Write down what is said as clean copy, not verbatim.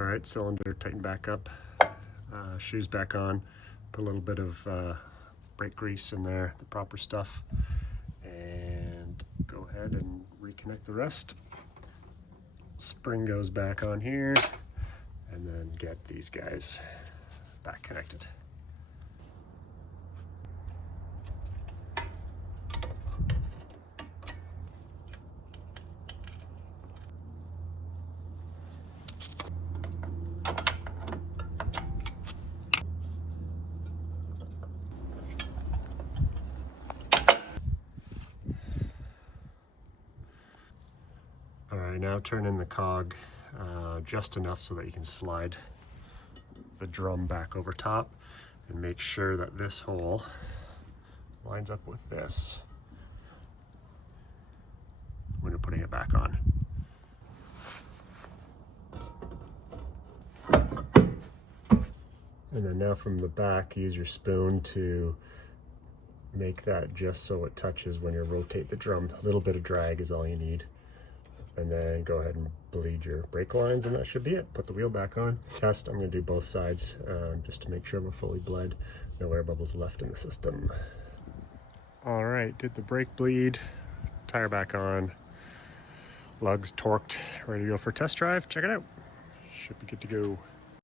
All right, cylinder tightened back up, shoes back on, put a little bit of brake grease in there, the proper stuff, and go ahead and reconnect the rest. Spring goes back on here, and then get these guys back connected. All right, now turn in the cog just enough so that you can slide the drum back over top, and make sure that this hole lines up with this when you're putting it back on. And then now from the back, use your spoon to make that just so it touches when you rotate the drum. A little bit of drag is all you need. And then go ahead and bleed your brake lines, and that should be it. Put the wheel back on. Test, I'm gonna do both sides just to make sure we're fully bled. No air bubbles left in the system. All right, did the brake bleed, tire back on, lugs torqued, ready to go for a test drive. Check it out. Should be good to go.